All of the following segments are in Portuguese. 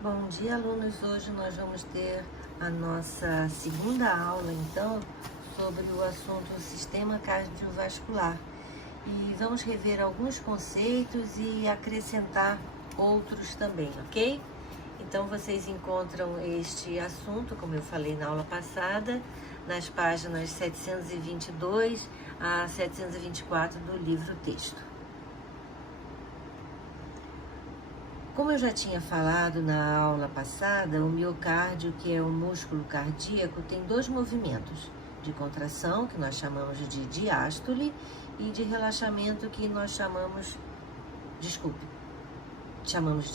Bom dia, alunos. Hoje nós vamos ter a nossa segunda aula, então, sobre o assunto sistema cardiovascular. E vamos rever alguns conceitos e acrescentar outros também, ok? Então, vocês encontram este assunto, como eu falei na aula passada, nas páginas 722 a 724 do livro-texto. Como eu já tinha falado na aula passada, o miocárdio, que é o músculo cardíaco, tem dois movimentos, de contração, que nós chamamos de diástole, e de relaxamento, que nós chamamos de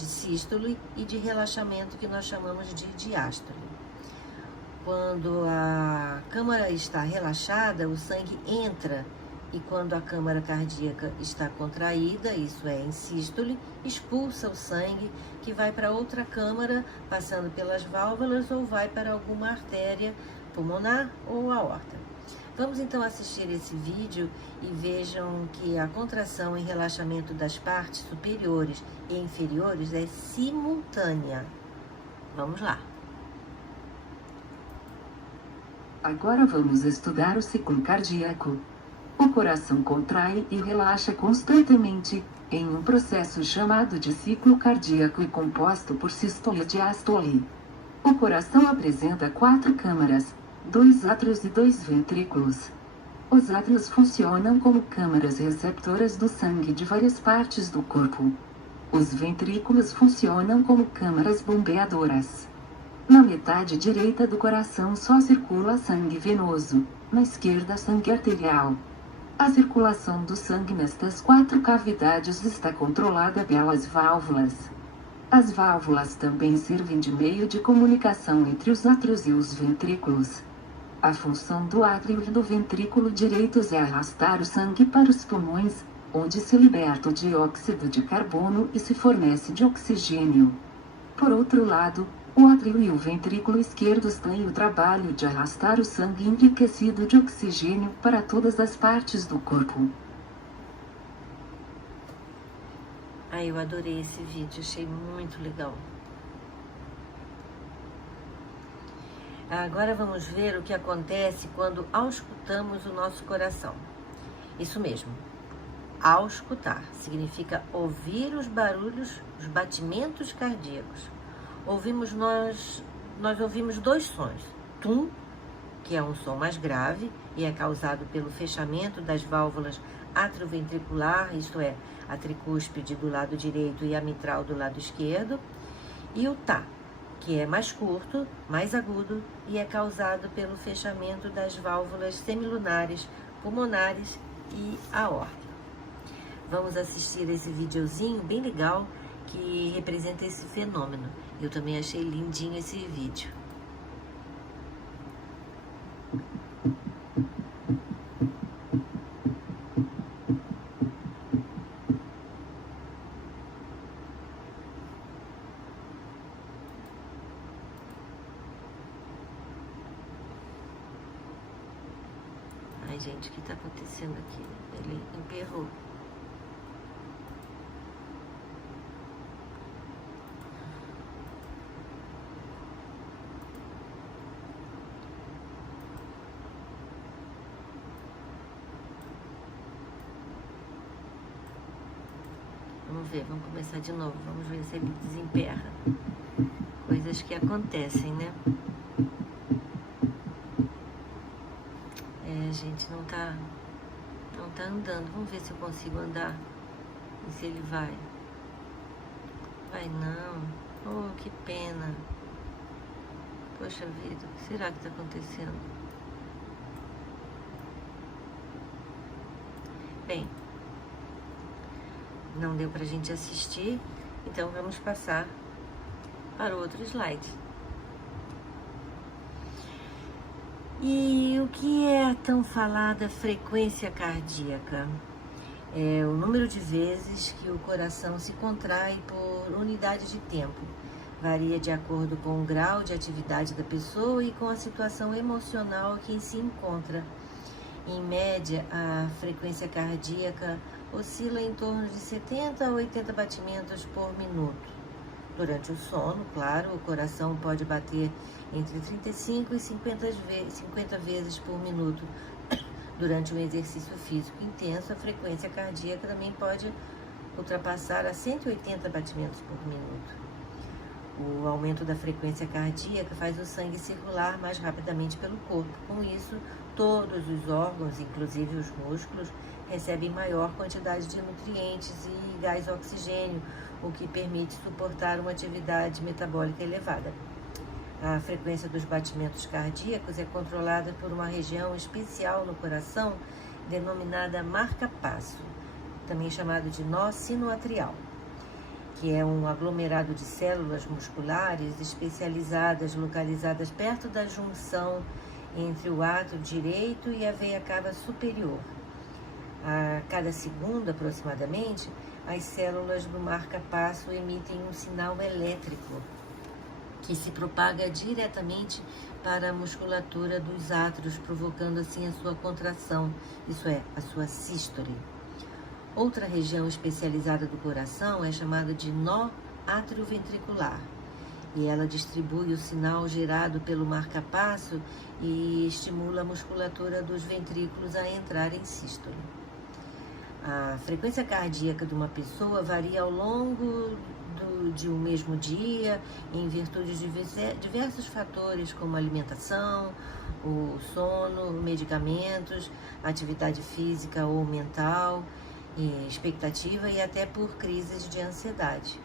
sístole, e de relaxamento, que nós chamamos de diástole. Quando a câmara está relaxada, o sangue entra, e quando a câmara cardíaca está contraída, isso é em sístole, expulsa o sangue, que vai para outra câmara, passando pelas válvulas, ou vai para alguma artéria pulmonar ou aorta. Vamos então assistir esse vídeo e vejam que a contração e relaxamento das partes superiores e inferiores é simultânea. Vamos lá. Agora vamos estudar o ciclo cardíaco. O coração contrai e relaxa constantemente, em um processo chamado de ciclo cardíaco e composto por sístole e diástole. O coração apresenta 4 câmaras, 2 átrios e 2 ventrículos. Os átrios funcionam como câmaras receptoras do sangue de várias partes do corpo. Os ventrículos funcionam como câmaras bombeadoras. Na metade direita do coração só circula sangue venoso, na esquerda sangue arterial. A circulação do sangue nestas 4 cavidades está controlada pelas válvulas. As válvulas também servem de meio de comunicação entre os átrios e os ventrículos. A função do átrio e do ventrículo direitos é arrastar o sangue para os pulmões, onde se liberta o dióxido de carbono e se fornece de oxigênio. Por outro lado, o átrio e o ventrículo esquerdos têm o trabalho de arrastar o sangue enriquecido de oxigênio para todas as partes do corpo. Eu adorei esse vídeo, achei muito legal. Agora vamos ver o que acontece quando auscultamos o nosso coração. Isso mesmo, auscultar significa ouvir os barulhos, os batimentos cardíacos. Nós ouvimos 2 sons. Tum, que é um som mais grave e é causado pelo fechamento das válvulas atrioventricular, isto é, a tricúspide do lado direito e a mitral do lado esquerdo. E o tá, que é mais curto, mais agudo e é causado pelo fechamento das válvulas semilunares, pulmonares e aorta. Vamos assistir esse videozinho bem legal que representa esse fenômeno. Eu também achei lindinho esse vídeo. Ai, gente, o que está acontecendo aqui? Ele emperrou. Vamos ver, vamos começar de novo. Vamos ver se ele desemperra. Coisas que acontecem, né? Gente, não tá andando. Vamos ver se eu consigo andar. E se ele vai. Vai não. Oh, que pena. Poxa vida, o que será que tá acontecendo? Bem, não deu pra gente assistir, então vamos passar para outro slide. E o que é a tão falada frequência cardíaca? É o número de vezes que o coração se contrai por unidade de tempo. Varia de acordo com o grau de atividade da pessoa e com a situação emocional que se encontra. Em média, a frequência cardíaca oscila em torno de 70 a 80 batimentos por minuto. Durante o sono, claro, o coração pode bater entre 35 e 50 vezes por minuto. Durante um exercício físico intenso, a frequência cardíaca também pode ultrapassar a 180 batimentos por minuto. O aumento da frequência cardíaca faz o sangue circular mais rapidamente pelo corpo. Com isso, todos os órgãos, inclusive os músculos, recebem maior quantidade de nutrientes e gás oxigênio, o que permite suportar uma atividade metabólica elevada. A frequência dos batimentos cardíacos é controlada por uma região especial no coração, denominada marca-passo, também chamado de nó sinoatrial, que é um aglomerado de células musculares especializadas, localizadas perto da junção entre o átrio direito e a veia cava superior. A cada segundo, aproximadamente, as células do marca-passo emitem um sinal elétrico que se propaga diretamente para a musculatura dos átrios, provocando assim a sua contração, isso é, a sua sístole. Outra região especializada do coração é chamada de nó atrioventricular, e ela distribui o sinal gerado pelo marca-passo e estimula a musculatura dos ventrículos a entrar em sístole. A frequência cardíaca de uma pessoa varia ao longo de um mesmo dia, em virtude de diversos fatores, como alimentação, o sono, medicamentos, atividade física ou mental, expectativa e até por crises de ansiedade.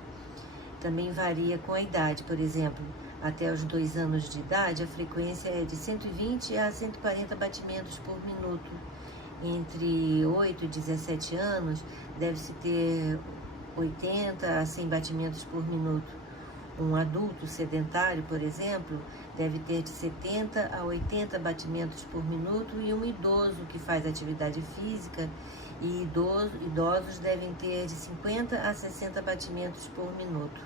Também varia com a idade, por exemplo, até os 2 anos de idade, a frequência é de 120 a 140 batimentos por minuto. Entre 8 e 17 anos, deve-se ter 80 a 100 batimentos por minuto. Um adulto sedentário, por exemplo, deve ter de 70 a 80 batimentos por minuto, e um idoso que faz atividade física e idosos devem ter de 50 a 60 batimentos por minuto.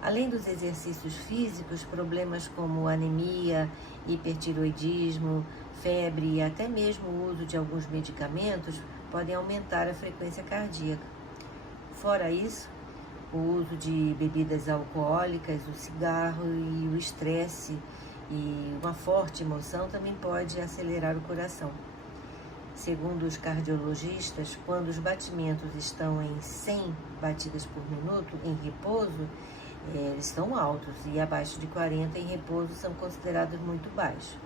Além dos exercícios físicos, problemas como anemia, hipertiroidismo, febre e até mesmo o uso de alguns medicamentos podem aumentar a frequência cardíaca. Fora isso, o uso de bebidas alcoólicas, o cigarro e o estresse e uma forte emoção também pode acelerar o coração. Segundo os cardiologistas, quando os batimentos estão em 100 batidas por minuto em repouso, eles são altos, e abaixo de 40 em repouso são considerados muito baixos.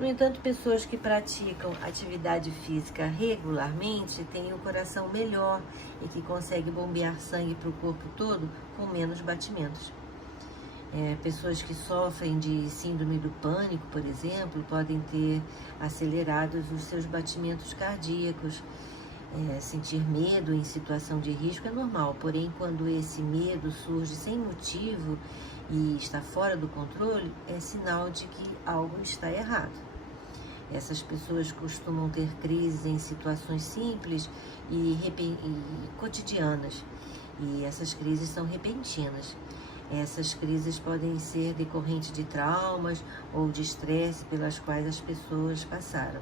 No entanto, pessoas que praticam atividade física regularmente têm o coração melhor e que conseguem bombear sangue para o corpo todo com menos batimentos. Pessoas que sofrem de síndrome do pânico, por exemplo, podem ter acelerados os seus batimentos cardíacos. Sentir medo em situação de risco é normal, porém, quando esse medo surge sem motivo e está fora do controle, é sinal de que algo está errado. Essas pessoas costumam ter crises em situações simples e cotidianas, e essas crises são repentinas. Essas crises podem ser decorrentes de traumas ou de estresse pelas quais as pessoas passaram.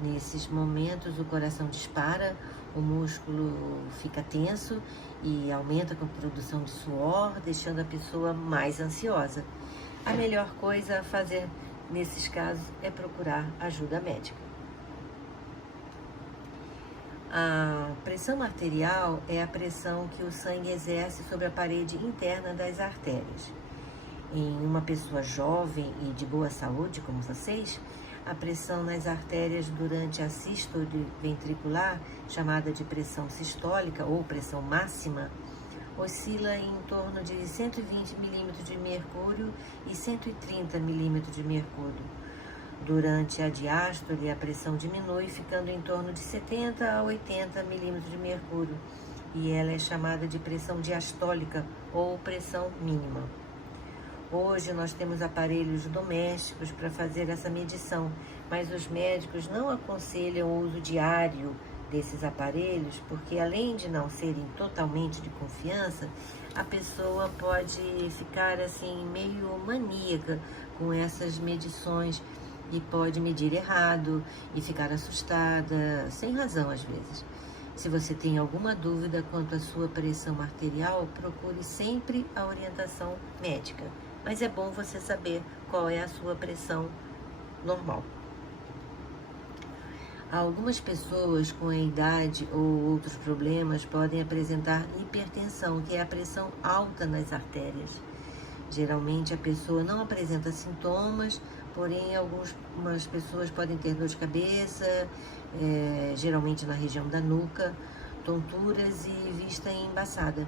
Nesses momentos, o coração dispara, o músculo fica tenso e aumenta com a produção de suor, deixando a pessoa mais ansiosa. A melhor coisa a fazer nesses casos é procurar ajuda médica. A pressão arterial é a pressão que o sangue exerce sobre a parede interna das artérias. Em uma pessoa jovem e de boa saúde, como vocês, a pressão nas artérias durante a sístole ventricular, chamada de pressão sistólica ou pressão máxima, oscila em torno de 120 milímetros de mercúrio e 130 milímetros de mercúrio. Durante a diástole, a pressão diminui, ficando em torno de 70 a 80 milímetros de mercúrio, e ela é chamada de pressão diastólica ou pressão mínima. Hoje nós temos aparelhos domésticos para fazer essa medição, mas os médicos não aconselham o uso diário desses aparelhos, porque além de não serem totalmente de confiança, a pessoa pode ficar assim meio maníaca com essas medições e pode medir errado e ficar assustada, sem razão às vezes. Se você tem alguma dúvida quanto à sua pressão arterial, procure sempre a orientação médica. Mas é bom você saber qual é a sua pressão normal. Algumas pessoas com a idade ou outros problemas podem apresentar hipertensão, que é a pressão alta nas artérias. Geralmente a pessoa não apresenta sintomas, porém algumas pessoas podem ter dor de cabeça, geralmente na região da nuca, tonturas e vista embaçada.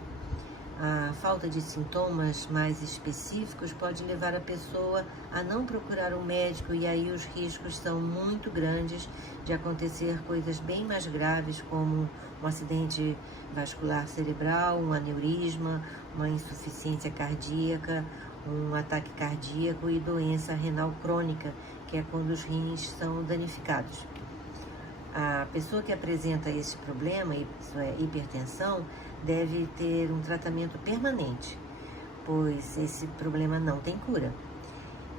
A falta de sintomas mais específicos pode levar a pessoa a não procurar um médico, e aí os riscos são muito grandes de acontecer coisas bem mais graves, como um acidente vascular cerebral, um aneurisma, uma insuficiência cardíaca, um ataque cardíaco e doença renal crônica, que é quando os rins são danificados. A pessoa que apresenta esse problema, isso é hipertensão, deve ter um tratamento permanente, pois esse problema não tem cura.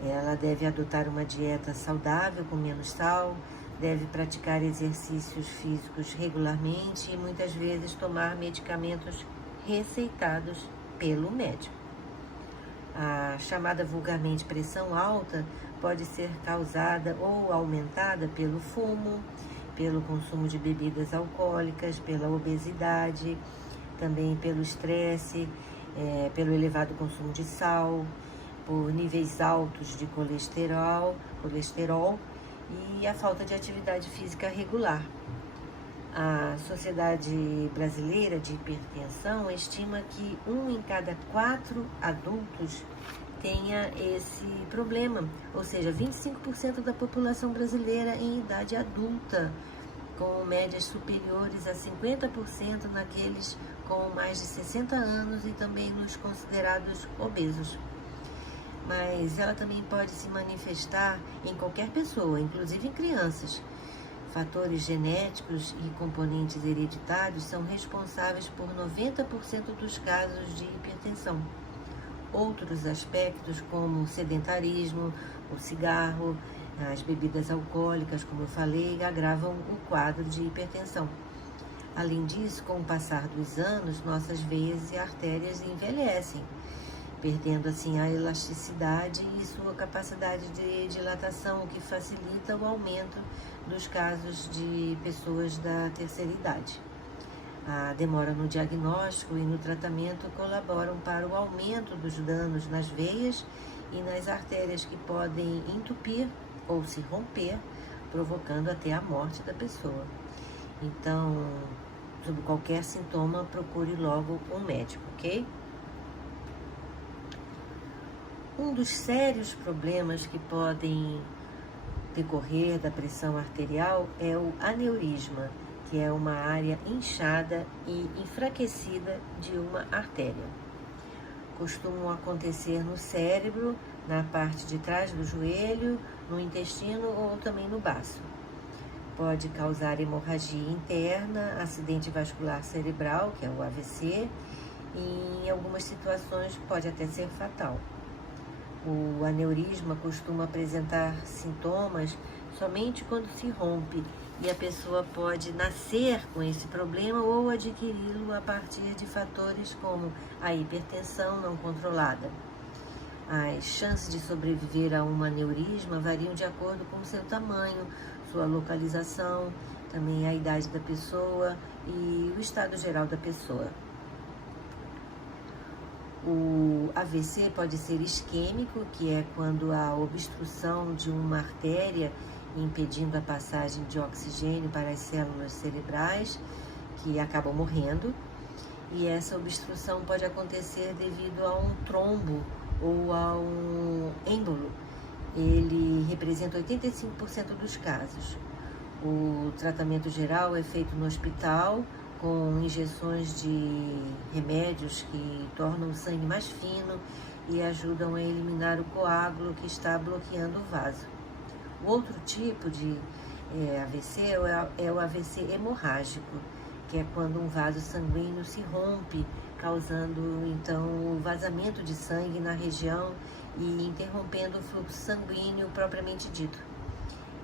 Ela deve adotar uma dieta saudável com menos sal, deve praticar exercícios físicos regularmente e muitas vezes tomar medicamentos receitados pelo médico. A chamada vulgarmente pressão alta pode ser causada ou aumentada pelo fumo, pelo consumo de bebidas alcoólicas, pela obesidade, também pelo estresse, pelo elevado consumo de sal, por níveis altos de colesterol e a falta de atividade física regular. A Sociedade Brasileira de Hipertensão estima que 1 em cada 4 adultos tenha esse problema, ou seja, 25% da população brasileira em idade adulta, com médias superiores a 50% naqueles com mais de 60 anos e também nos considerados obesos. Mas ela também pode se manifestar em qualquer pessoa, inclusive em crianças. Fatores genéticos e componentes hereditários são responsáveis por 90% dos casos de hipertensão. Outros aspectos, como o sedentarismo, o cigarro, as bebidas alcoólicas, como eu falei, agravam o quadro de hipertensão. Além disso, com o passar dos anos, nossas veias e artérias envelhecem, perdendo assim a elasticidade e sua capacidade de dilatação, o que facilita o aumento dos casos de pessoas da terceira idade. A demora no diagnóstico e no tratamento colaboram para o aumento dos danos nas veias e nas artérias, que podem entupir ou se romper, provocando até a morte da pessoa. Então, sobre qualquer sintoma, procure logo um médico, ok? Um dos sérios problemas que podem decorrer da pressão arterial é o aneurisma, que é uma área inchada e enfraquecida de uma artéria. Costumam acontecer no cérebro, na parte de trás do joelho, no intestino ou também no baço. Pode causar hemorragia interna, acidente vascular cerebral, que é o AVC, e em algumas situações pode até ser fatal. O aneurisma costuma apresentar sintomas somente quando se rompe, e a pessoa pode nascer com esse problema ou adquiri-lo a partir de fatores como a hipertensão não controlada. As chances de sobreviver a um aneurisma variam de acordo com o seu tamanho, sua localização, também a idade da pessoa e o estado geral da pessoa. O AVC pode ser isquêmico, que é quando há obstrução de uma artéria impedindo a passagem de oxigênio para as células cerebrais, que acabam morrendo. E essa obstrução pode acontecer devido a um trombo ou a um êmbolo. Ele representa 85% dos casos. O tratamento geral é feito no hospital, com injeções de remédios que tornam o sangue mais fino e ajudam a eliminar o coágulo que está bloqueando o vaso. O outro tipo de AVC é o AVC hemorrágico, que é quando um vaso sanguíneo se rompe, causando então o vazamento de sangue na região e interrompendo o fluxo sanguíneo propriamente dito.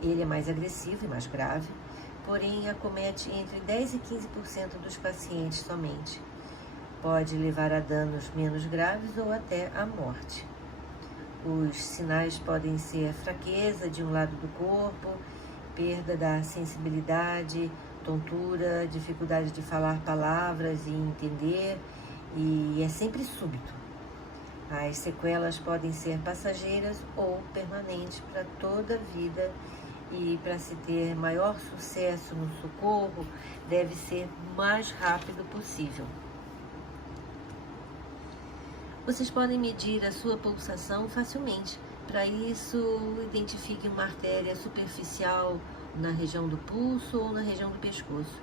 Ele é mais agressivo e mais grave, porém acomete entre 10 e 15% dos pacientes somente. Pode levar a danos menos graves ou até à morte. Os sinais podem ser fraqueza de um lado do corpo, perda da sensibilidade, tontura, dificuldade de falar palavras e entender, e é sempre súbito. As sequelas podem ser passageiras ou permanentes para toda a vida, e para se ter maior sucesso no socorro, deve ser o mais rápido possível. Vocês podem medir a sua pulsação facilmente. Para isso, identifique uma artéria superficial na região do pulso ou na região do pescoço.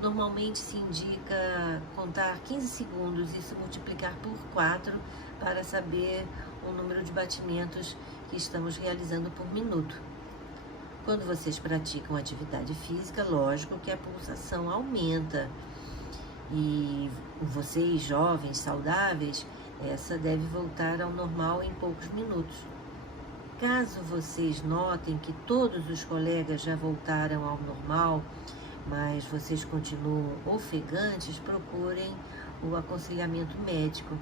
Normalmente se indica contar 15 segundos e se multiplicar por 4 para saber o número de batimentos que estamos realizando por minuto. Quando vocês praticam atividade física, lógico que a pulsação aumenta. E vocês, jovens, saudáveis, essa deve voltar ao normal em poucos minutos. Caso vocês notem que todos os colegas já voltaram ao normal, mas vocês continuam ofegantes, procurem o aconselhamento médico.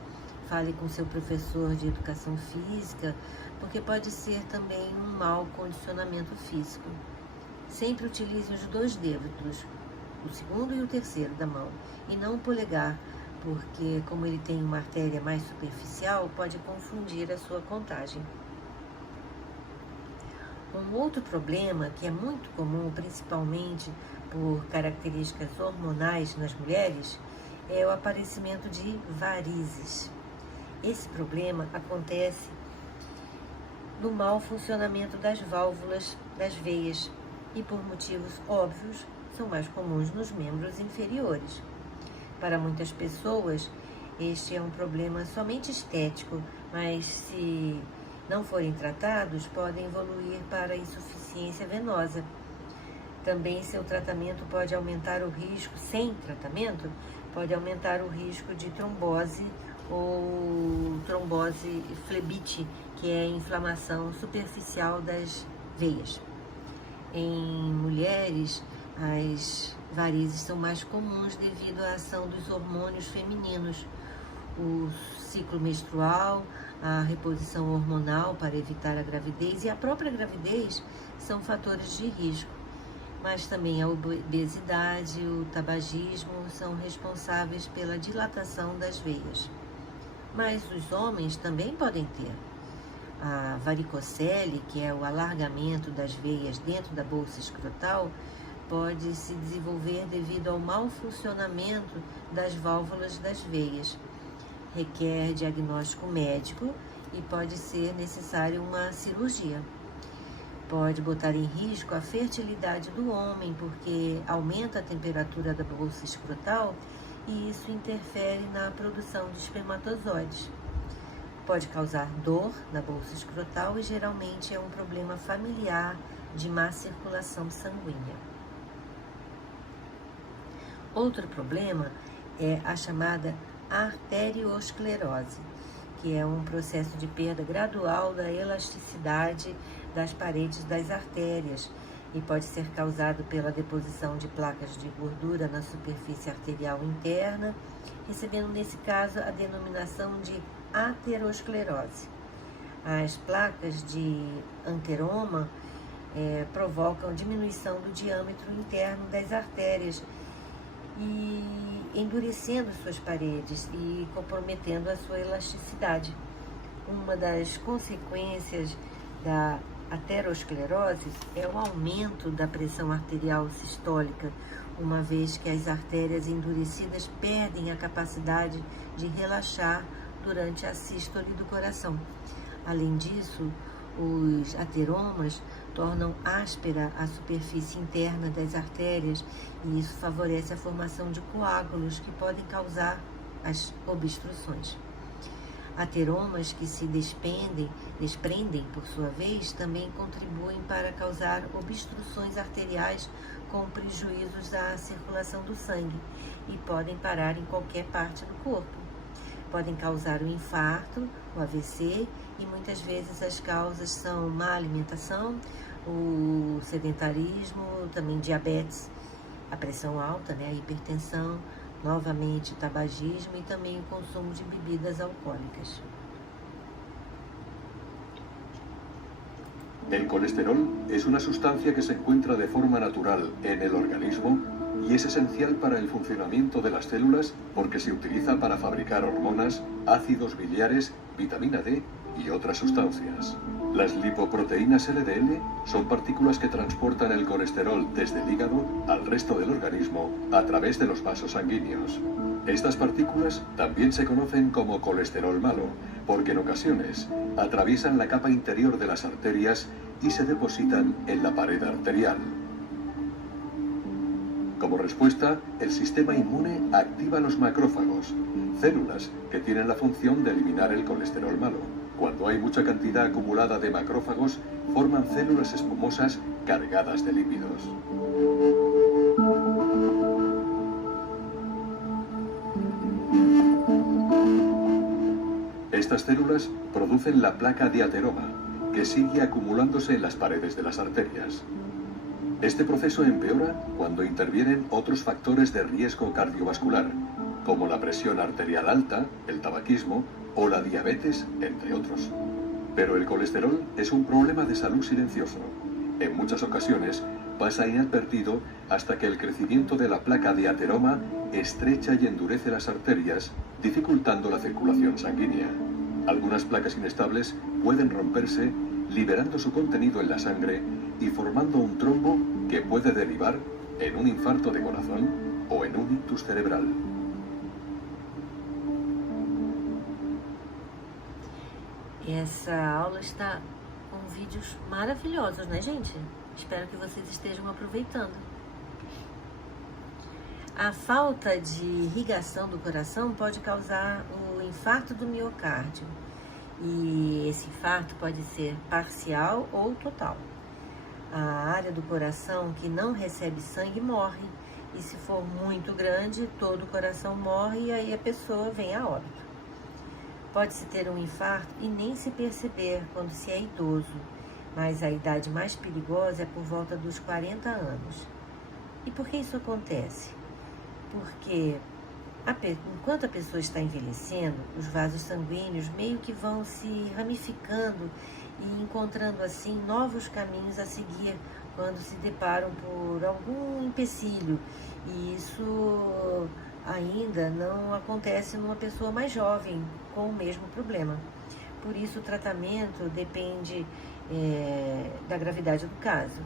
Fale com seu professor de educação física, porque pode ser também um mau condicionamento físico. Sempre utilize os 2 dedos, o segundo e o terceiro da mão, e não o polegar, porque como ele tem uma artéria mais superficial, pode confundir a sua contagem. Um outro problema que é muito comum, principalmente por características hormonais nas mulheres, é o aparecimento de varizes. Esse problema acontece no mau funcionamento das válvulas das veias e, por motivos óbvios, são mais comuns nos membros inferiores. Para muitas pessoas, este é um problema somente estético, mas se não forem tratados, podem evoluir para insuficiência venosa. Também seu tratamento pode aumentar o risco, sem tratamento, pode aumentar o risco de trombose ou trombose flebite, que é a inflamação superficial das veias. Em mulheres, as varizes são mais comuns devido à ação dos hormônios femininos, o ciclo menstrual, a reposição hormonal para evitar a gravidez e a própria gravidez são fatores de risco. Mas também a obesidade, o tabagismo são responsáveis pela dilatação das veias. Mas os homens também podem ter. A varicocele, que é o alargamento das veias dentro da bolsa escrotal, pode se desenvolver devido ao mau funcionamento das válvulas das veias. Requer diagnóstico médico e pode ser necessário uma cirurgia. Pode botar em risco a fertilidade do homem, porque aumenta a temperatura da bolsa escrotal e isso interfere na produção de espermatozoides. Pode causar dor na bolsa escrotal e geralmente é um problema familiar de má circulação sanguínea. Outro problema é a chamada arteriosclerose, que é um processo de perda gradual da elasticidade das paredes das artérias e pode ser causado pela deposição de placas de gordura na superfície arterial interna, recebendo nesse caso a denominação de aterosclerose. As placas de ateroma provocam diminuição do diâmetro interno das artérias e endurecendo suas paredes e comprometendo a sua elasticidade. Uma das consequências da aterosclerose é o aumento da pressão arterial sistólica, uma vez que as artérias endurecidas perdem a capacidade de relaxar durante a sístole do coração. Além disso, os ateromas tornam áspera a superfície interna das artérias e isso favorece a formação de coágulos que podem causar as obstruções. Ateromas que se desprendem, por sua vez, também contribuem para causar obstruções arteriais com prejuízos à circulação do sangue e podem parar em qualquer parte do corpo. Podem causar o infarto, o AVC, e muitas vezes as causas são má alimentação, o sedentarismo, também diabetes, a pressão alta, né, a hipertensão, novamente tabagismo e também o consumo de bebidas alcoólicas. El colesterol es una sustancia que se encuentra de forma natural en el organismo y es esencial para el funcionamiento de las células porque se utiliza para fabricar hormonas, ácidos biliares, vitamina D y otras sustancias. Las lipoproteínas LDL son partículas que transportan el colesterol desde el hígado al resto del organismo a través de los vasos sanguíneos. Estas partículas también se conocen como colesterol malo, porque en ocasiones atraviesan la capa interior de las arterias y se depositan en la pared arterial. Como respuesta, el sistema inmune activa los macrófagos, células que tienen la función de eliminar el colesterol malo. Cuando hay mucha cantidad acumulada de macrófagos, forman células espumosas cargadas de lípidos. Estas células producen la placa de ateroma, que sigue acumulándose en las paredes de las arterias. Este proceso empeora cuando intervienen otros factores de riesgo cardiovascular, como la presión arterial alta, el tabaquismo o la diabetes, entre otros. Pero el colesterol es un problema de salud silencioso. En muchas ocasiones pasa inadvertido hasta que el crecimiento de la placa de ateroma estrecha y endurece las arterias, dificultando la circulación sanguínea. Algunas placas inestables pueden romperse, liberando su contenido en la sangre y formando un trombo que puede derivar en un infarto de corazón o en un ictus cerebral. Essa aula está com vídeos maravilhosos, né, gente? Espero que vocês estejam aproveitando. A falta de irrigação do coração pode causar o infarto do miocárdio. E esse infarto pode ser parcial ou total. A área do coração que não recebe sangue morre. E se for muito grande, todo o coração morre e aí a pessoa vem a óbito. Pode-se ter um infarto e nem se perceber quando se é idoso, mas a idade mais perigosa é por volta dos 40 anos. E por que isso acontece? Porque enquanto a pessoa está envelhecendo, os vasos sanguíneos meio que vão se ramificando e encontrando assim novos caminhos a seguir quando se deparam por algum empecilho. E isso ainda não acontece numa pessoa mais jovem com o mesmo problema. Por isso o tratamento depende da gravidade do caso.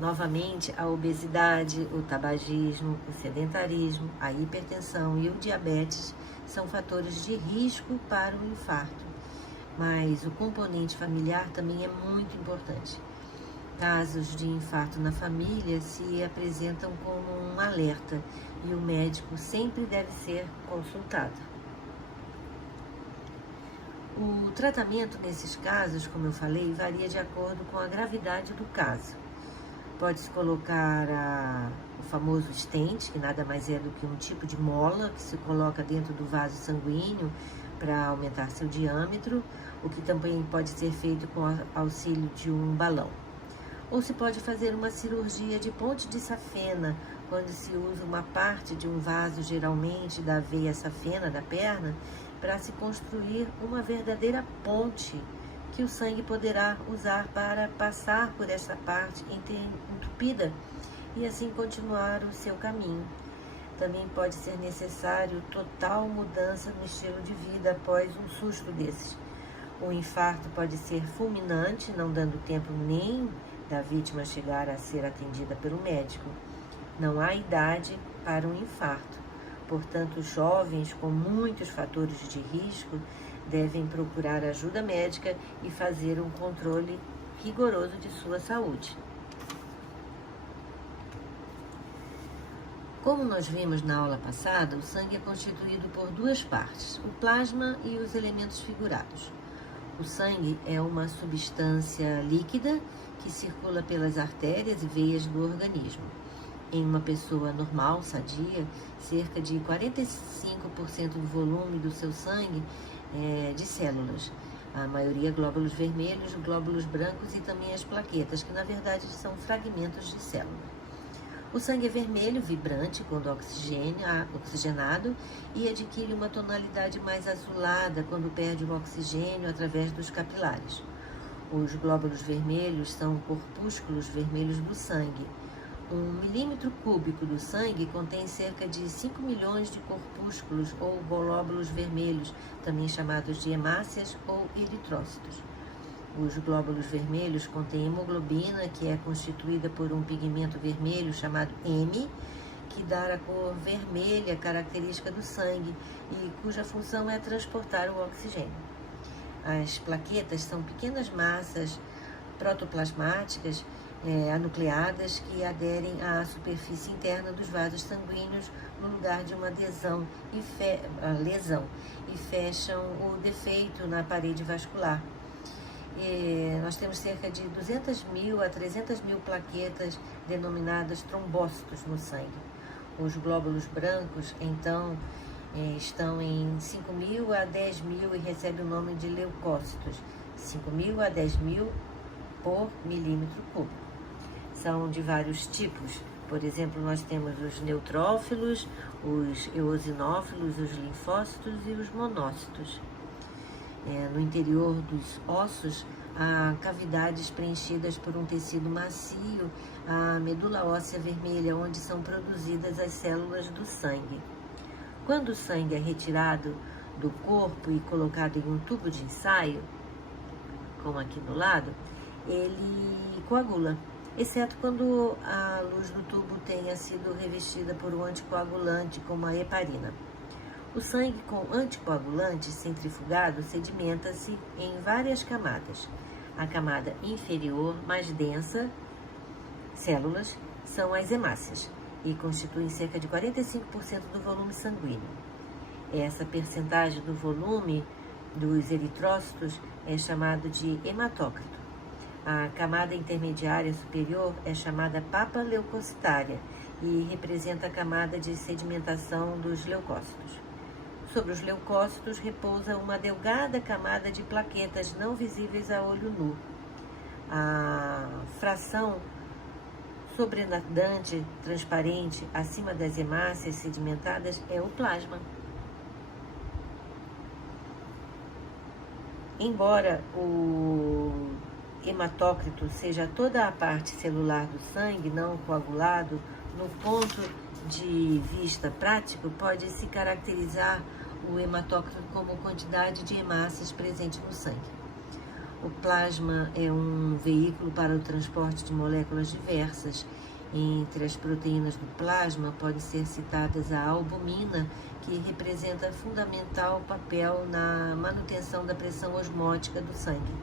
Novamente, a obesidade, o tabagismo, o sedentarismo, a hipertensão e o diabetes são fatores de risco para o infarto. Mas o componente familiar também é muito importante. Casos de infarto na família se apresentam como um alerta e o médico sempre deve ser consultado. O tratamento nesses casos, como eu falei, varia de acordo com a gravidade do caso. Pode-se colocar o famoso stent, que nada mais é do que um tipo de mola que se coloca dentro do vaso sanguíneo para aumentar seu diâmetro, o que também pode ser feito com auxílio de um balão. Ou se pode fazer uma cirurgia de ponte de safena, quando se usa uma parte de um vaso, geralmente da veia safena da perna, para se construir uma verdadeira ponte que o sangue poderá usar para passar por essa parte entupida e assim continuar o seu caminho. Também pode ser necessário total mudança no estilo de vida após um susto desses. O infarto pode ser fulminante, não dando tempo nem da vítima chegar a ser atendida pelo médico. Não há idade para um infarto. Portanto, os jovens com muitos fatores de risco devem procurar ajuda médica e fazer um controle rigoroso de sua saúde. Como nós vimos na aula passada, o sangue é constituído por duas partes, o plasma e os elementos figurados. O sangue é uma substância líquida que circula pelas artérias e veias do organismo. Em uma pessoa normal, sadia, cerca de 45% do volume do seu sangue é de células. A maioria glóbulos vermelhos, glóbulos brancos e também as plaquetas, que na verdade são fragmentos de célula. O sangue é vermelho, vibrante, quando oxigenado, e adquire uma tonalidade mais azulada quando perde o oxigênio através dos capilares. Os glóbulos vermelhos são corpúsculos vermelhos do sangue. 1 milímetro cúbico do sangue contém cerca de 5 milhões de corpúsculos ou glóbulos vermelhos, também chamados de hemácias ou eritrócitos. Os glóbulos vermelhos contêm hemoglobina, que é constituída por um pigmento vermelho chamado heme, que dá a cor vermelha característica do sangue e cuja função é transportar o oxigênio. As plaquetas são pequenas massas protoplasmáticas anucleadas que aderem à superfície interna dos vasos sanguíneos no lugar de uma lesão e fecham o defeito na parede vascular. Nós temos cerca de 200.000 a 300.000 plaquetas denominadas trombócitos no sangue. Os glóbulos brancos, então, estão em 5.000 a 10.000 e recebem o nome de leucócitos, 5.000 a 10.000 por milímetro cúbico. São de vários tipos. Por exemplo, nós temos os neutrófilos, os eosinófilos, os linfócitos e os monócitos. No interior dos ossos, há cavidades preenchidas por um tecido macio, a medula óssea vermelha, onde são produzidas as células do sangue. Quando o sangue é retirado do corpo e colocado em um tubo de ensaio, como aqui do lado, ele coagula, exceto quando a luz do tubo tenha sido revestida por um anticoagulante, como a heparina. O sangue com anticoagulante centrifugado sedimenta-se em várias camadas. A camada inferior, mais densa, células, são as hemácias e constituem cerca de 45% do volume sanguíneo. Essa percentagem do volume dos eritrócitos é chamado de hematócrito. A camada intermediária superior é chamada papa leucocitária e representa a camada de sedimentação dos leucócitos. Sobre os leucócitos repousa uma delgada camada de plaquetas não visíveis a olho nu. A fração sobrenadante, transparente, acima das hemácias sedimentadas é o plasma. Embora o hematócrito seja toda a parte celular do sangue não coagulado, no ponto de vista prático, pode-se caracterizar o hematócrito como quantidade de hemácias presente no sangue. O plasma é um veículo para o transporte de moléculas diversas. Entre as proteínas do plasma podem ser citadas a albumina, que representa fundamental papel na manutenção da pressão osmótica do sangue.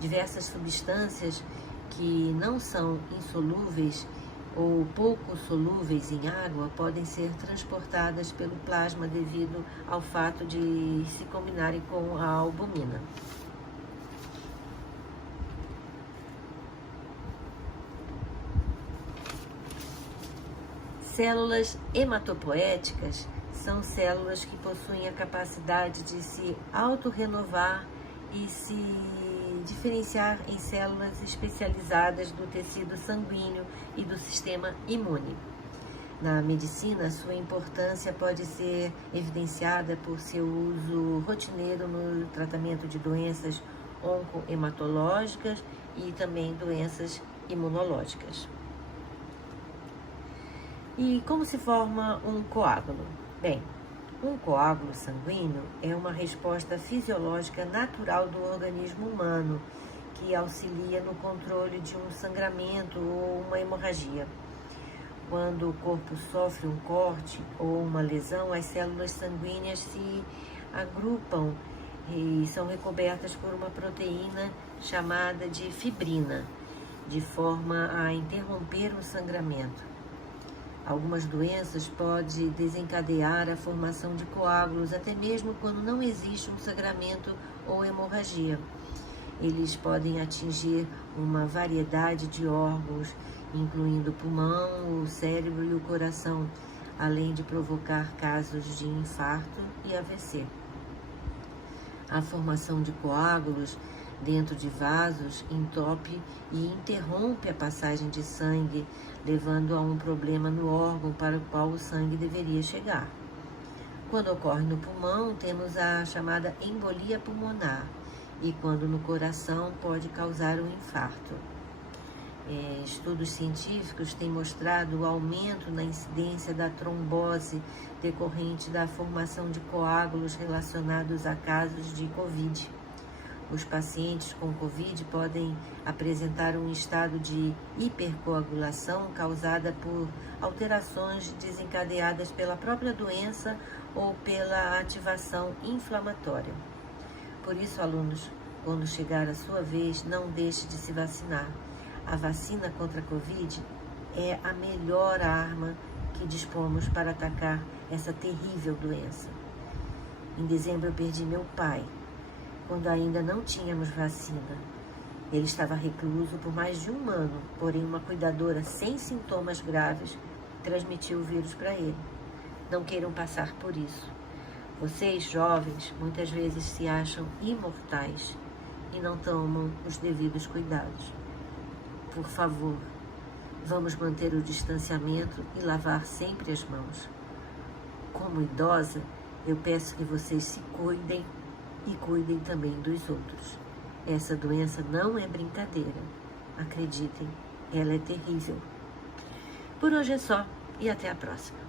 Diversas substâncias que não são insolúveis ou pouco solúveis em água podem ser transportadas pelo plasma devido ao fato de se combinarem com a albumina. Células hematopoéticas são células que possuem a capacidade de se autorrenovar e se diferenciar em células especializadas do tecido sanguíneo e do sistema imune. Na medicina, sua importância pode ser evidenciada por seu uso rotineiro no tratamento de doenças oncohematológicas e também doenças imunológicas. E como se forma um coágulo? Bem, um coágulo sanguíneo é uma resposta fisiológica natural do organismo humano que auxilia no controle de um sangramento ou uma hemorragia. Quando o corpo sofre um corte ou uma lesão, as células sanguíneas se agrupam e são recobertas por uma proteína chamada de fibrina, de forma a interromper o sangramento. Algumas doenças podem desencadear a formação de coágulos, até mesmo quando não existe um sangramento ou hemorragia. Eles podem atingir uma variedade de órgãos, incluindo o pulmão, o cérebro e o coração, além de provocar casos de infarto e AVC. A formação de coágulos dentro de vasos entope e interrompe a passagem de sangue, levando a um problema no órgão para o qual o sangue deveria chegar. Quando ocorre no pulmão, temos a chamada embolia pulmonar, e quando no coração, pode causar um infarto. Estudos científicos têm mostrado o aumento na incidência da trombose decorrente da formação de coágulos relacionados a casos de Covid. Os pacientes com Covid podem apresentar um estado de hipercoagulação causada por alterações desencadeadas pela própria doença ou pela ativação inflamatória. Por isso, alunos, quando chegar a sua vez, não deixe de se vacinar. A vacina contra a Covid é a melhor arma que dispomos para atacar essa terrível doença. Em dezembro eu perdi meu pai, quando ainda não tínhamos vacina. Ele estava recluso por mais de 1 ano, porém uma cuidadora sem sintomas graves transmitiu o vírus para ele. Não queiram passar por isso. Vocês, jovens, muitas vezes se acham imortais e não tomam os devidos cuidados. Por favor, vamos manter o distanciamento e lavar sempre as mãos. Como idosa, eu peço que vocês se cuidem e cuidem também dos outros. Essa doença não é brincadeira. Acreditem, ela é terrível. Por hoje é só e até a próxima.